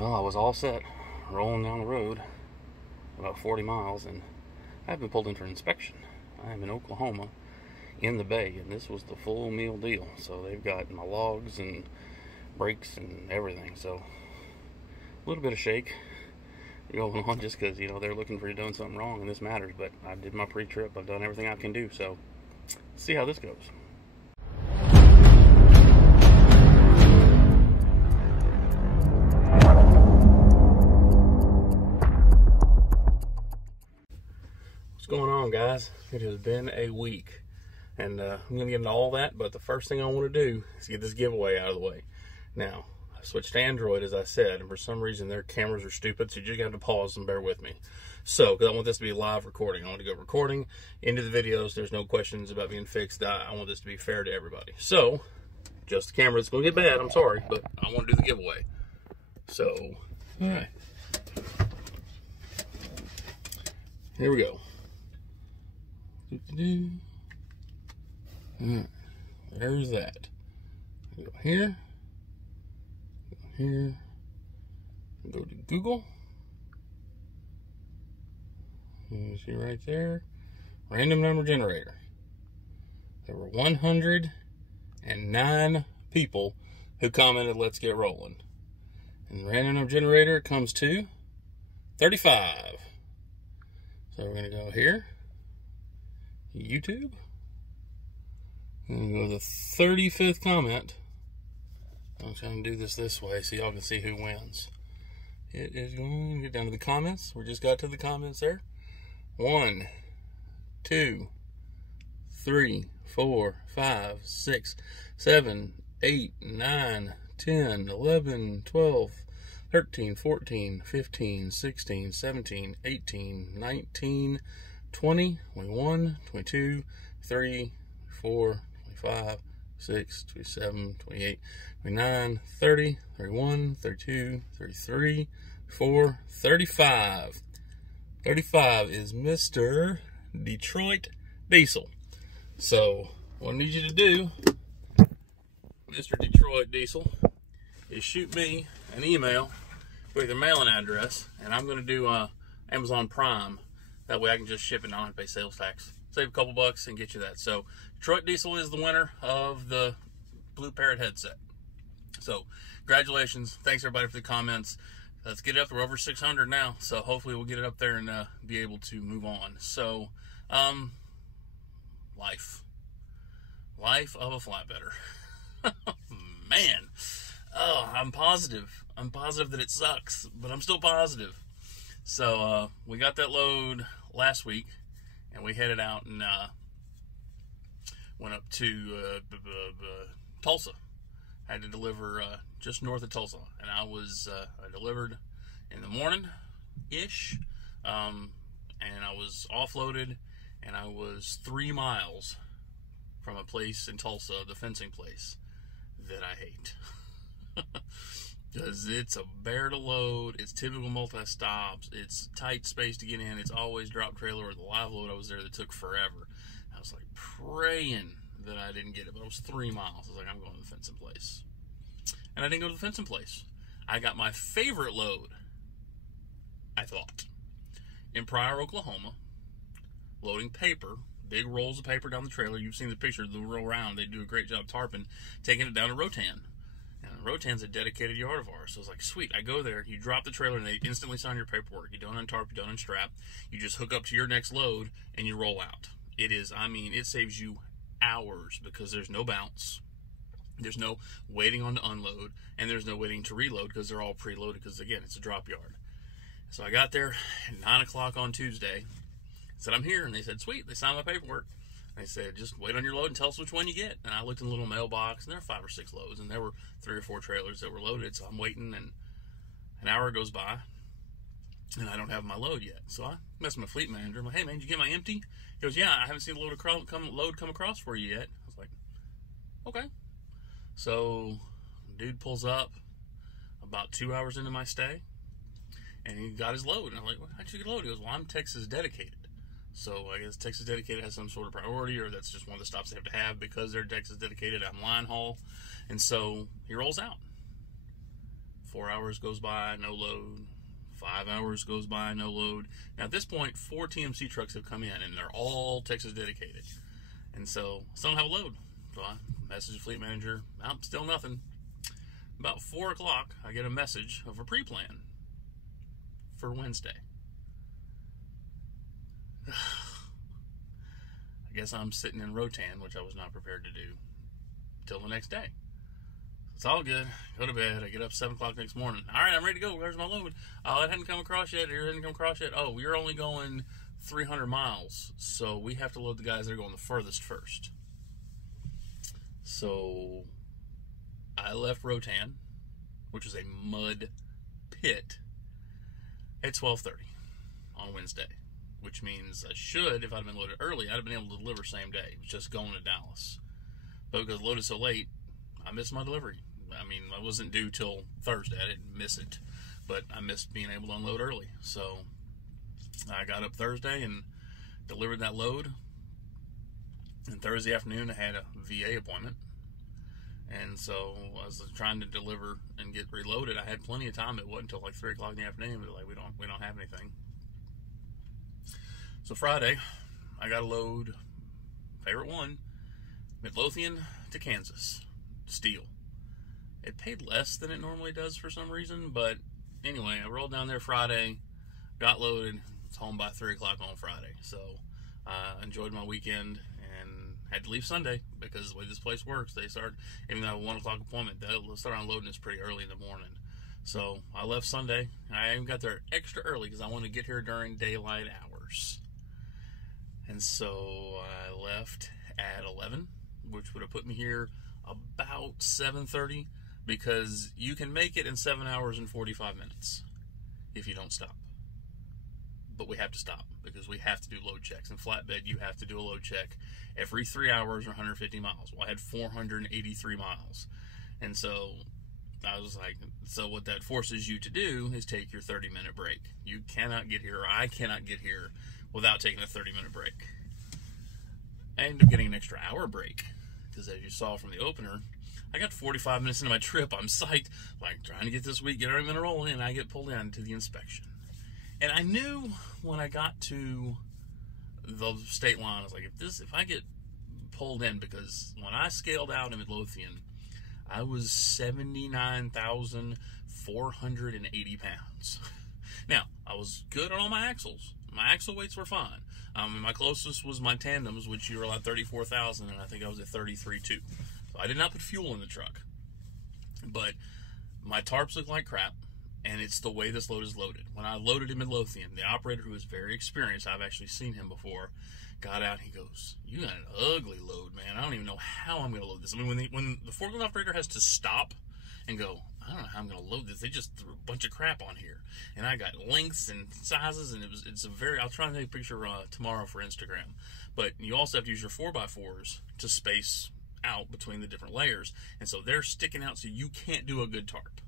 Well, I was all set, rolling down the road, about 40 miles, and I've been pulled in for inspection. I am in Oklahoma, in the bay, and this was the full meal deal. So they've got my logs and brakes and everything. So a little bit of shake going on just because, you know, they're looking for you doing something wrong and this matters. But I did my pre-trip. I've done everything I can do. So see how this goes. What's going on, guys? It has been a week, and I'm going to get into all that, but the first thing I want to do is get this giveaway out of the way. Now, I switched to Android, as I said, and for some reason their cameras are stupid, so you just have to pause and bear with me. So, because I want this to be live recording. I want to go recording into the videos. There's no questions about being fixed. I want this to be fair to everybody. So, just the camera. It's going to get bad. I'm sorry, but I want to do the giveaway. So, all right. Here we go. Alright, there's that. Go here, go here, go to Google. You see right there, random number generator. There were 109 people who commented, "Let's get rolling." And the random number generator comes to 35. So we're going to go here. YouTube, and go to the 35th comment. I'm trying to do this way so y'all can see who wins. It is going to get down to the comments. We just got to the comments there. 1, 2, 3, 4, 5, 6, 7, 8, 9, 10, 11, 12, 13, 14, 15, 16, 17, 18, 19, 20, 21, 22, 23, 24, 25, 26, 27, 28, 29, 30, 31, 32, 33, 34, 35. 35 is Mr. Detroit Diesel. So, what I need you to do, Mr. Detroit Diesel, is shoot me an email with your mailing address, and I'm going to do Amazon Prime. That way I can just ship it and I don't have to pay sales tax. Save a couple bucks and get you that. So, Detroit Diesel is the winner of the Blue Parrot headset. So, congratulations. Thanks, everybody, for the comments. Let's get it up. We're over 600 now. So, hopefully we'll get it up there and be able to move on. So, life. Life of a flatbedder. Man. Oh, I'm positive. I'm positive that it sucks, but I'm still positive. So, we got that load last week, and we headed out and went up to Tulsa. I had to deliver just north of Tulsa, and I delivered in the morning-ish, and I was offloaded, and I was 3 miles from a place in Tulsa, the fencing place, that I hate. Because it's a bear to load, it's typical multi-stops, it's tight space to get in, it's always drop trailer or the live load I was there that took forever. I was like praying that I didn't get it, but it was 3 miles. I was like, I'm going to the fencing place. And I didn't go to the fencing place. I got my favorite load, I thought, in Pryor, Oklahoma, loading paper, big rolls of paper down the trailer. You've seen the picture, the roll round. They do a great job tarping, taking it down to Rotan. And Rotan's a dedicated yard of ours. So it's like, sweet, I go there, you drop the trailer, and they instantly sign your paperwork. You don't untarp, you don't unstrap. You just hook up to your next load, and you roll out. It is, I mean, it saves you hours because there's no bounce. There's no waiting on to unload, and there's no waiting to reload because they're all preloaded because, again, it's a drop yard. So I got there at 9 o'clock on Tuesday. Said, I'm here, and they said, sweet, they signed my paperwork. They said, just wait on your load and tell us which one you get. And I looked in the little mailbox, and there were 5 or 6 loads, and there were 3 or 4 trailers that were loaded. So I'm waiting, and an hour goes by, and I don't have my load yet. So I messed with my fleet manager. I'm like, hey, man, did you get my empty? He goes, yeah, I haven't seen the load come across for you yet. I was like, okay. So dude pulls up about 2 hours into my stay, and he got his load. And I'm like, well, how'd you get a load? He goes, well, I'm Texas dedicated. So I guess Texas dedicated has some sort of priority, or that's just one of the stops they have to have because they're Texas dedicated. I'm line haul. And so he rolls out. 4 hours goes by, no load. 5 hours goes by, no load. Now at this point, 4 TMC trucks have come in, and they're all Texas dedicated. And so, still don't have a load. So I message the fleet manager, still nothing. About 4 o'clock, I get a message of a pre-plan for Wednesday. I guess I'm sitting in Rotan, which I was not prepared to do, till the next day. It's all good. Go to bed. I get up 7 o'clock next morning. All right, I'm ready to go. Where's my load? Oh, it hadn't come across yet. It hadn't come across yet. Oh, we're only going 300 miles, so we have to load the guys that are going the furthest first. So I left Rotan, which is a mud pit, at 12:30 on Wednesday, which means I should, if I'd been loaded early, I'd have been able to deliver same day. It was just going to Dallas. But because loaded so late, I missed my delivery. I mean, I wasn't due till Thursday. I didn't miss it, but I missed being able to unload early. So I got up Thursday and delivered that load. And Thursday afternoon, I had a VA appointment. And so I was trying to deliver and get reloaded. I had plenty of time. It wasn't until like 3 o'clock in the afternoon. But like, we don't have anything. So Friday, I got a load, favorite one, Midlothian to Kansas, steel. It paid less than it normally does for some reason, but anyway, I rolled down there Friday, got loaded, was home by 3 o'clock on Friday. So I enjoyed my weekend and had to leave Sunday because the way this place works, they start, even though I have a 1 o'clock appointment, they'll start unloading us pretty early in the morning. So I left Sunday. I even got there extra early because I wanted to get here during daylight hours. And so I left at 11, which would have put me here about 7:30, because you can make it in 7 hours and 45 minutes if you don't stop. But we have to stop because we have to do load checks. In flatbed, you have to do a load check every 3 hours or 150 miles. Well, I had 483 miles. And so I was like, so what that forces you to do is take your 30-minute break. You cannot get here, or I cannot get here without taking a 30-minute break. I ended up getting an extra hour break because, as you saw from the opener, I got 45 minutes into my trip. I'm psyched, like trying to get this week, get everything rolling, and I get pulled into the inspection. And I knew when I got to the state line, I was like, if I get pulled in, because when I scaled out in Midlothian, I was 79,480 pounds. Now, I was good on all my axles. My axle weights were fine. My closest was my tandems, which you were at 34,000, and I think I was at 33.2. So I did not put fuel in the truck. But my tarps look like crap, and it's the way this load is loaded. When I loaded in Midlothian, the operator, who is very experienced, I've actually seen him before, got out and he goes, "You got an ugly load, man. I don't even know how I'm going to load this." I mean, when the forklift operator has to stop and go, "I don't know how I'm going to load this. They just threw a bunch of crap on here." And I got lengths and sizes, and it's a very, I'll try and take a picture tomorrow for Instagram. But you also have to use your 4x4s to space out between the different layers. And so they're sticking out, so you can't do a good tarp.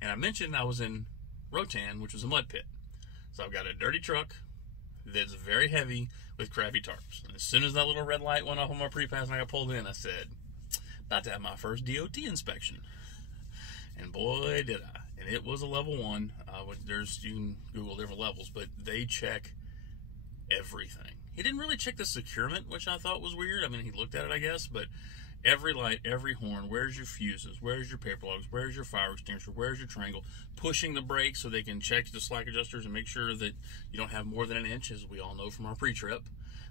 And I mentioned I was in Rotan, which was a mud pit. So I've got a dirty truck that's very heavy with crappy tarps. And as soon as that little red light went off on my pre-pass and I got pulled in, I said, about to have my first DOT inspection. And boy, did I. And it was a level 1. You can Google different levels, but they check everything. He didn't really check the securement, which I thought was weird. I mean, he looked at it, I guess, but every light, every horn, where's your fuses, where's your paper logs, where's your fire extinguisher, where's your triangle, pushing the brakes so they can check the slack adjusters and make sure that you don't have more than an inch, as we all know from our pre-trip.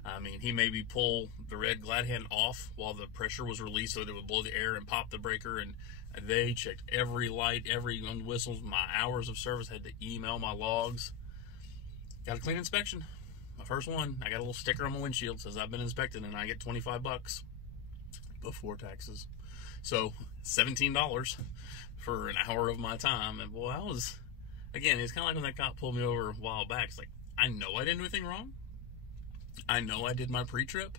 I mean, he maybe pull the red glad hand off while the pressure was released so that it would blow the air and pop the breaker, and they checked every light, every whistles, my hours of service, had to email my logs. Got a clean inspection. My first one. I got a little sticker on my windshield, says I've been inspected, and I get $25 before taxes. So $17 for an hour of my time. And boy, I was, again, it's kind of like when that cop pulled me over a while back. It's like, I know I didn't do anything wrong. I know I did my pre-trip,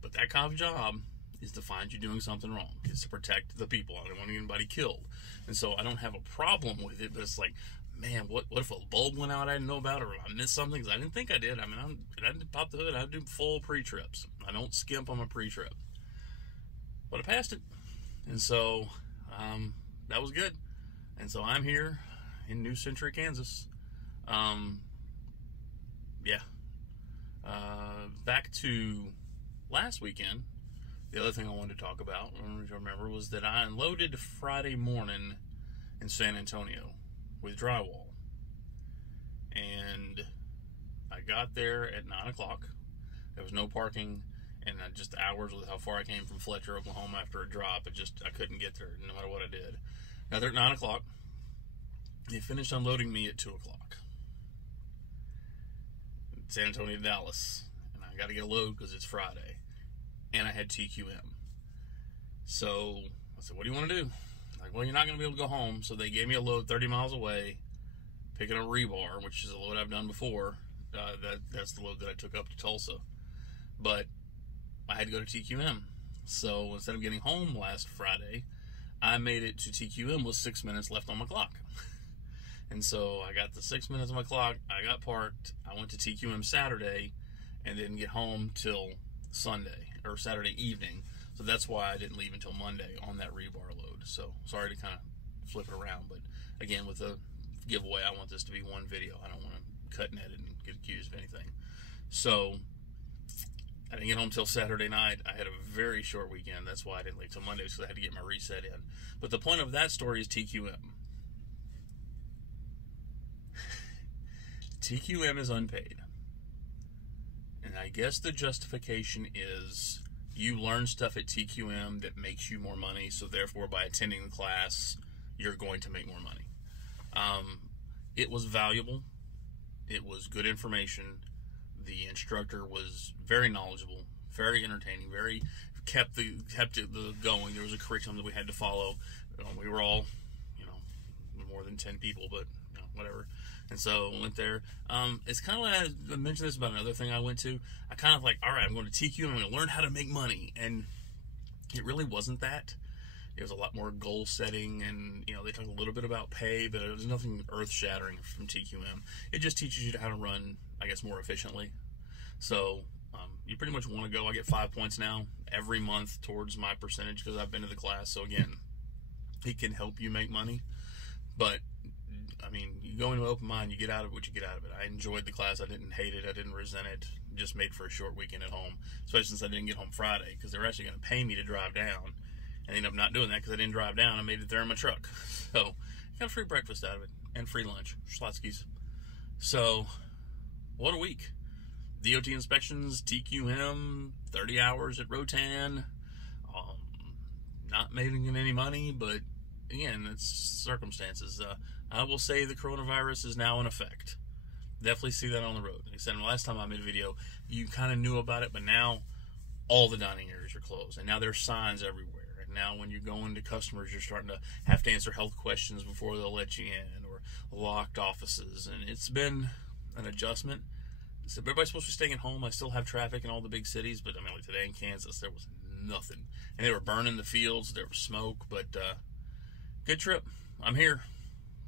but that cop's job is to find you doing something wrong. It's to protect the people. I don't want anybody killed. And so I don't have a problem with it, but it's like, man, what if a bulb went out I didn't know about, or I missed something? Because I didn't think I did. I mean, I didn't pop the hood. I do full pre-trips. I don't skimp on my pre-trip. But I passed it. And so that was good. And so I'm here in New Century, Kansas. Yeah. Back to last weekend. The other thing I wanted to talk about, remember, was that I unloaded Friday morning in San Antonio with drywall. And I got there at 9 o'clock. There was no parking, and just hours with how far I came from Fletcher, Oklahoma after a drop. I couldn't get there no matter what I did. Got there at 9 o'clock. They finished unloading me at 2 o'clock. San Antonio to Dallas. And I got to get a load because it's Friday. And I had TQM. So I said, what do you want to do? Like, well, you're not going to be able to go home. So they gave me a load 30 miles away, picking a rebar, which is a load I've done before. That's the load that I took up to Tulsa. But I had to go to TQM. So instead of getting home last Friday, I made it to TQM with 6 minutes left on my clock. And so I got the 6 minutes on my clock. I got parked. I went to TQM Saturday and didn't get home till Sunday or Saturday evening. So that's why I didn't leave until Monday on that rebar load. So sorry to kind of flip it around. But again, with the giveaway, I want this to be one video. I don't want to cut and edit and get accused of anything. So I didn't get home till Saturday night. I had a very short weekend. That's why I didn't leave till Monday, because I had to get my reset in. But the point of that story is TQM. TQM is unpaid. And I guess the justification is you learn stuff at TQM that makes you more money, so therefore by attending the class, you're going to make more money. It was valuable. It was good information. The instructor was very knowledgeable, very entertaining, very kept it going. There was a curriculum that we had to follow. We were all, more than 10 people, but whatever. And so I went there. It's kind of like I mentioned this about another thing I went to. I kind of like, all right, I'm going to TQ and I'm going to learn how to make money. And it really wasn't that. It was a lot more goal setting, and they talked a little bit about pay, but it was nothing earth shattering from TQM. It just teaches you how to run, I guess, more efficiently. So you pretty much want to go. I get 5 points now every month towards my percentage because I've been to the class. So again, it can help you make money, but I mean, you go into an open mind, you get out of what you get out of it. I enjoyed the class. I didn't hate it. I didn't resent it. Just made for a short weekend at home, especially since I didn't get home Friday, because they were actually going to pay me to drive down. And I ended up not doing that because I didn't drive down. I made it there in my truck. So got a free breakfast out of it and free lunch. Schlotzky's. So what a week. DOT inspections, TQM, 30 hours at Rotan. Not making any money, but again, it's circumstances. I will say the coronavirus is now in effect. Definitely see that on the road. Like I said, the last time I made a video, you kind of knew about it, but now all the dining areas are closed. And now there's signs everywhere. And now when you're going to customers, you're starting to have to answer health questions before they'll let you in, or locked offices. And it's been an adjustment. So everybody's supposed to be staying at home. I still have traffic in all the big cities, but I mean, like today in Kansas, there was nothing. And they were burning the fields. There was smoke, but good trip. I'm here.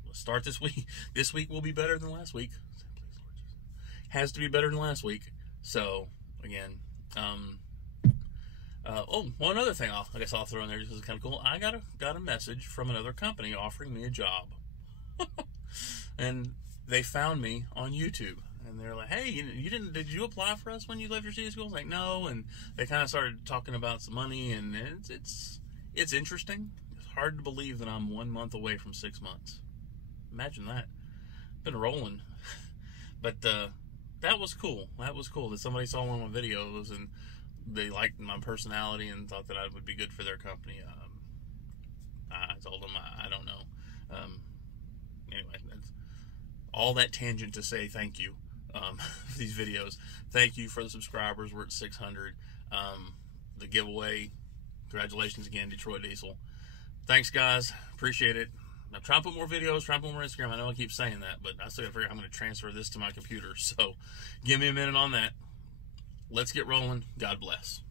Let's start this week. This week will be better than last week. Has to be better than last week. So, again, one other thing I guess I'll throw in there, this is kind of cool. I got a message from another company offering me a job. And they found me on YouTube. And they're like, hey, did you apply for us when you left your city school? I was like, no. And they kind of started talking about some money, and it's interesting. It's hard to believe that I'm 1 month away from 6 months. Imagine that. Been rolling. But that was cool. That was cool that somebody saw one of my videos and they liked my personality and thought that I would be good for their company. I told them I don't know. Anyway, that's all that tangent to say thank you for these videos. Thank you for the subscribers. We're at 600. The giveaway. Congratulations again, Detroit Diesel. Thanks, guys. Appreciate it. Now, try to put more videos, try to put more Instagram. I know I keep saying that, but I still got to figure out how I'm going to transfer this to my computer. So, give me a minute on that. Let's get rolling. God bless.